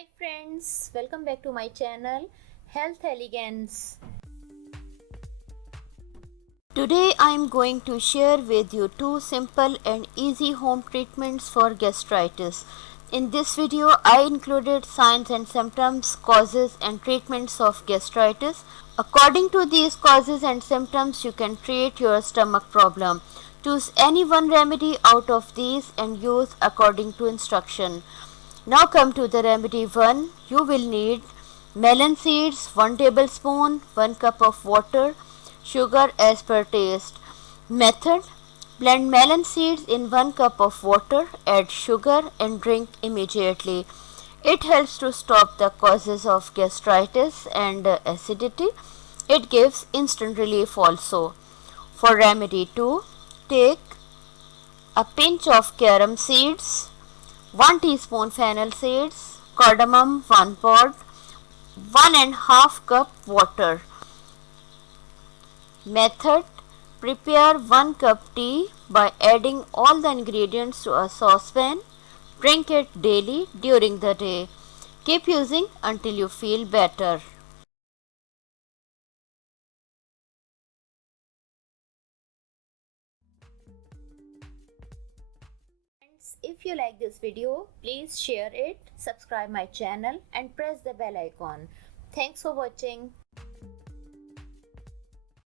Hi friends, welcome back to my channel Health Elegance. Today I am going to share with you two simple and easy home treatments for gastritis. In this video I included signs and symptoms, causes and treatments of gastritis. According to these causes and symptoms you can treat your stomach problem. Choose any one remedy out of these and use according to instruction. Now come to the remedy 1. You will need melon seeds 1 tablespoon, 1 cup of water, sugar as per taste. Method: blend melon seeds in 1 cup of water, add sugar and drink immediately. It helps to stop the causes of gastritis and acidity. It gives instant relief also. For remedy 2, take a pinch of carom seeds, 1 teaspoon fennel seeds, cardamom 1 pod, 1½ cup water. Method: prepare 1 cup tea by adding all the ingredients to a saucepan. Drink it daily during the day. Keep using until you feel better. If you like this video, please share it, subscribe my channel and press the bell icon. Thanks for watching.